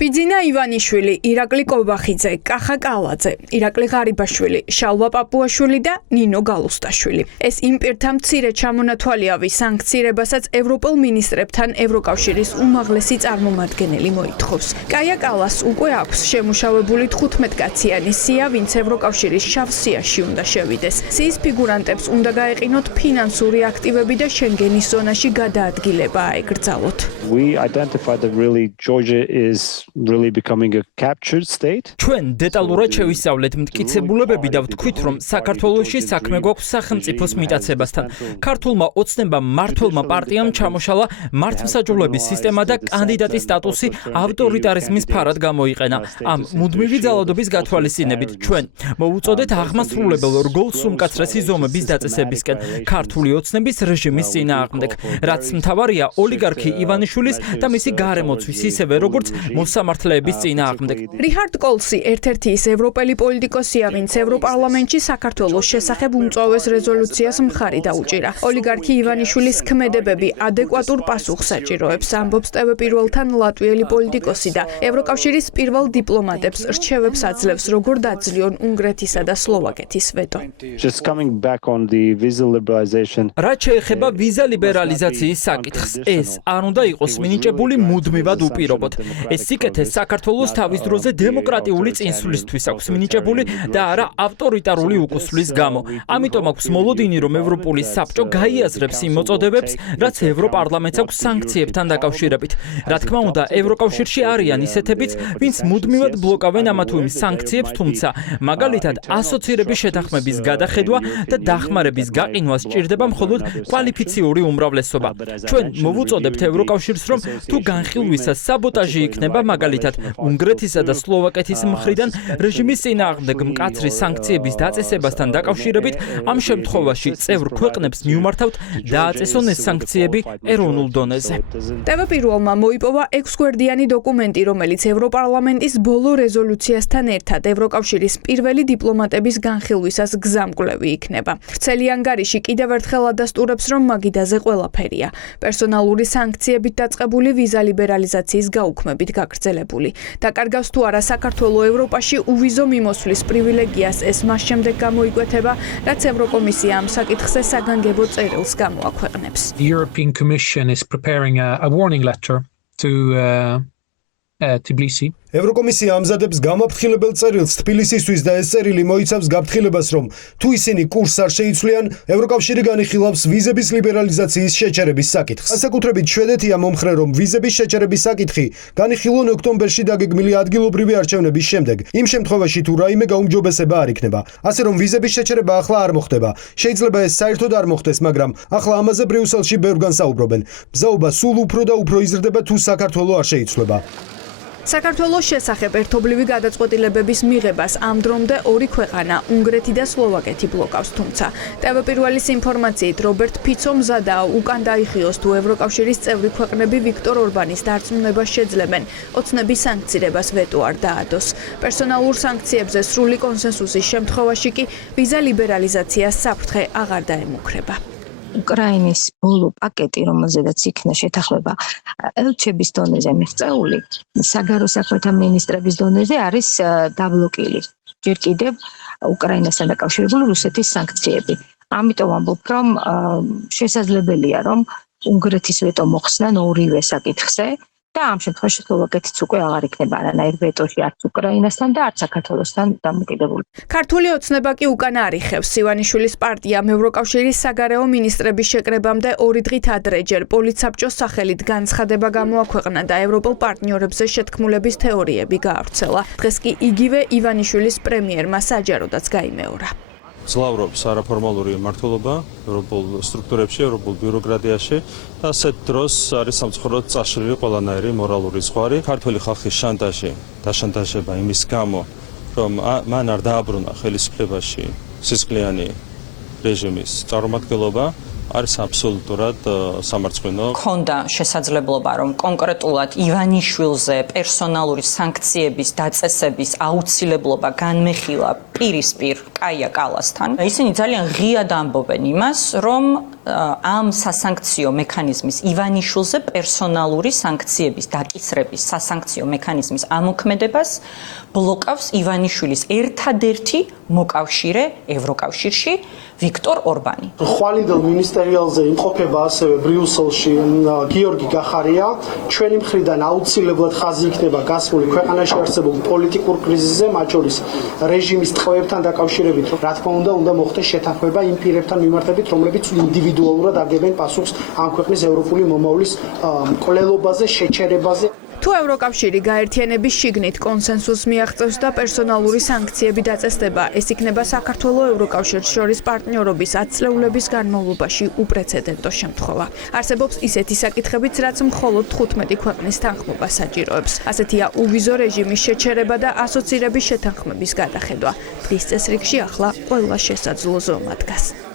ბიძინა ივანიშვილი, ირაკლი კობახიძე, კახა კალაძე, ირაკლი ღარიბაშვილი, შალვა პაპუაშვილი და ნინო გალუსტაშვილი. ეს იმ პირთა მცირე ჩამონათვალიავი სანქცირებასაც ევროპელ მინისტრებთან ევროკავშირის უმაღლესი წარმომადგენელი მოითხოვს. კაია კალას უკვე აქვს შემუშავებული 15-კაციანი სია, ვინც ევროკავშირის შავ სიაში უნდა შევიდეს. სიის ფიგურანტებს უნდა გაეყინოთ ფინანსური აქტივები და შენგენის ზონაში გადაადგილება აეკრძალოთ. We identified that really Georgia is really becoming a captured state. ჩვენ დეტალურად შევისწავლეთ მტკიცებულებები და ვთქვით, რომ საქართველოში საქმე გვაქვს სახელმწიფოს მიტაცებასთან. ქართულმა ოცნებამ მმართველმა პარტიამ ჩამოშალა მართლმსაჯულების სისტემა და კანდიდატის სტატუსი ავტორიტარიზმის ფარად გამოიყენა. ამ მუდმივი ძალადობის გათვალისწინებით ჩვენ მოვუწოდეთ აღმასრულებელ რგოლს უმკაცრესი ზომების დაწესებისკენ ქართული ოცნების რეჟიმის წინააღმდეგ, რაც მთავარია ოლიგარქი ივანიშვილის და მისი გარემოცვის, ისევე როგორც მოსამართლეების წინააღმდეგ. რიჰარდ კოლსი ერთ-ერთი ის ევროპელი პოლიტიკოსია, ვინც ევროპარლამენტში საქართველოს შესახებ უმწვავეს რეზოლუციას მხარი დაუჭირა. ოლიგარქი ივანიშვილის ქმედებები ადეკვატურ პასუხს საჭიროებს, ამბობს TV პირველთან ლატვიელი პოლიტიკოსი და ევროკავშირის პირველ დიპლომატებს რჩევებს აძლევს, როგორ დაძლიონ უნგრეთისა და სლოვაკეთის ვეტო. Just coming back on the visa liberalization. რაც შეეხება ვიზა ლიბერალიზაციის საკითხს, ეს არ უნდა იყოს მინიჭებული მუდმივად უპირობოდ. ეს სიკეთე საქართველოს თავის დროზე დემოკრატიული წინსვლისთვის აქვს მინიჭებული და არა ავტორიტარული უკუსვლის გამო. ამიტომ აქვს მოლოდინი, რომ ევროპული საბჭო გაიაზრებს იმ მოწოდებებს, რაც ევროპარლამენტს აქვს სანქციებთან დაკავშირებით. რა თქმა უნდა, ევროკავშირში არიან ისეთებიც, ვინც მუდმივად ბლოკავენ ამა თუ იმ სანქციებს, თუმცა მაგალითად ასოცირების შეთანხმების გადახედვა და დახმარების გაყინვა სჭირდება მხოლოდ კვალიფიციური უმრავლესობა. ჩვენ მოვუწოდებთ ევროკავშირს, რომ თუ განხილვისას საბოტაჟი იქნება მაგალითად უნგრეთისა და სლოვაკეთის მხრიდან რეჟიმის წინააღმდეგ მკაცრი სანქციების დაწესებასთან დაკავშირებით, ამ შემთხვევაში წევრ ქვეყნებს მიუმართავთ დააწესონ ეს სანქციები ეროვნულ დონეზე. TV პირველმა მოიპოვა 6 გვერდიანი დოკუმენტი, რომელიც ევროპარლამენტის ბოლო რეზოლუციასთან ერთად ევროკავშირის პირველი დიპლომატების განხილვისას გზამკვლევი იქნება. ვრცელი ანგარიში კიდევ ერთხელ ადასტურებს, რომ მაგიდაზე ყველაფერია. პერსონალური სანქციებით დაწყებული ვიზა ლიბერალიზაციის გაუქმებით გაგრძელებული. დაკარგავს თუ არა საქართველოს ევროპაში უვიზო მიმოსვლის პრივილეგიას, ეს მას შემდეგ გამოიკვეთება, რაც ევროკომისია ამ საკითხზე საგანგებო წერილს გამოაქვეყნებს. The European Commission is preparing a warning letter to Tbilisi. ევროკომისია ამზადებს გამაფრთხილებელ წერილს თბილისისთვის და ეს წერილი მოიცავს გაფრთხილებას, რომ თუ ისინი კურსს არ შეიცვლიან, ევროკავშირი განიხილავს ვიზების ლიბერალიზაციის შეჩერების საკითხს. განსაკუთრებით შვედეთია მომხრე, რომ ვიზების შეჩერების საკითხი განიხილონ ოქტომბერში დაგეგმილი ადგილობრივი არჩევნების შემდეგ. იმ შემთხვევაში თუ რაიმე გაუმჯობესება არ იქნება. ასე რომ ვიზების შეჩერება ახლა არ მოხდება. შეიძლება ეს საერთოდ არ მოხდეს, მაგრამ ახლა ამაზე ბრიუსელში ბევრგან საუბრობენ. ბზაობა სულ უფრო და უფრო იზრდება თუ საქართველოს არ შეიცვლება. საქართველოს შესახებ ერთობლივი გადაწყვეტილებების მიღებას ამ დრომდე ორი ქვეყანა, უნგრეთი და სლოვაკეთი ბლოკავს, თუმცა TV პირველის ინფორმაციით რობერტ ფიცო მზადაა უკან დაიხიოს, თუ ევროკავშირის წევრი ქვეყნები ვიქტორ ორბანის დარწმუნებას შეძლებენ, ოცნების სანქცირებას ვეტო არ დაადოს. პერსონალურ სანქციებზე სრული კონსენსუსის შემთხვევაში კი ვიზა ლიბერალიზაციას საფრთხე აღარ დაემუქრება. უკრაინის ბოლო პაკეტი, რომელზედაც იქნა შეთანხმება ელჩების დონეზე მიღწეული, საგარეო საქმეთა მინისტრების დონეზე არის დაბლოკილი. ჯერ კიდევ უკრაინასთან დაკავშირებული რუსეთის სანქციები. ამიტომ ამბობ, რომ შესაძლებელია, რომ უნგრეთის ვეტო მოხსნან ორივე საკითხზე და ამ შემთხვევაში სლოვაკეთიც უკვე აღარ იქნება არანაირ ვეტოში არც უკრაინასთან და არც საქართველოსთან დამოკიდებული. ქართული ოცნება კი უკან არ იხევს. ივანიშვილის პარტიამ ევროკავშირის საგარეო მინისტრების შეკრებამდე 2 დღით ადრე ჯერ პოლიტსაბჭოს სახელით განცხადება გამოაქვეყნა და ევროპელ პარტნიორებზე შეთქმულების თეორიები გაავრცელა. დღეს კი იგივე ივანიშვილის პრემიერმა საჯაროდაც გაიმეორა. ძლავრობს არაფორმალური მმართველობა ევროპულ სტრუქტურებში, ევროპულ ბიუროკრატიაში და ასეთ დროს არის სამწუხაროდ წაშლილი ყველანაირი მორალური ზღვარი. ქართული ხალხის დაშანტაჟება იმის გამო, რომ მან არ დააბრუნა ხელისუფლებაში სისხლიანი რეჟიმის წარმომადგენლობა, არის აბსოლუტურად სამარცხვინო. ქონდა შესაძლებლობა, რომ კონკრეტულად ივანიშვილზე პერსონალური სანქციების დაწესების აუცილებლობა განმეხილა პირისპირ კაია კალასთან. ისინი ძალიან ღიად ამბობენ იმას, რომ ამ სასანქციო მექანიზმის ივანიშვილზე პერსონალური სანქციების დაკისრების სასანქციო მექანიზმის ამოქმედებას ბლოკავს ივანიშვილის ერთადერთი მოკავშირე ევროკავშირში ვიქტორ ორბანი. ხვალინდელ მინისტერიალზე იმყოფება ასევე ბრიუსელში გიორგი გახარია. ჩვენი მხრიდან აუცილებლად ხაზი იქნება გასული ქვეყანაში არსებულ პოლიტიკურ კრიზისზე, მათ შორის რეჟიმის ტყვეებთან დაკავშირებით, რა თქმა უნდა მოხდეს შეთანხმება იმ პირებთან მიმართებით, რომლებიც ინდივიდუალურად აგებენ პასუხს ამ ქვეყნის ევროპული მომავლის მკვლელობაზე, შეჩერებაზე. თუ ევროკავშირი გაერთიანების შიგნით კონსენსუსს მიაღწევს და პერსონალური სანქციები დაწესდება, ეს იქნება საქართველოს ევროკავშირს შორის პარტნიორობის 10 წლეულების განმავლობაში უპრეცედენტო შემთხვევა. არსებობს ისეთი საკითხებიც, რაც მხოლოდ 15 ქვეყნის თანხმობა საჭიროებს. ასეთია უვიზო რეჟიმის შეჩერება და ასოცირების შეთანხმების გადახედვა. დღის წესრიგში ახლა ყველა შესაძლო ზომა დგას.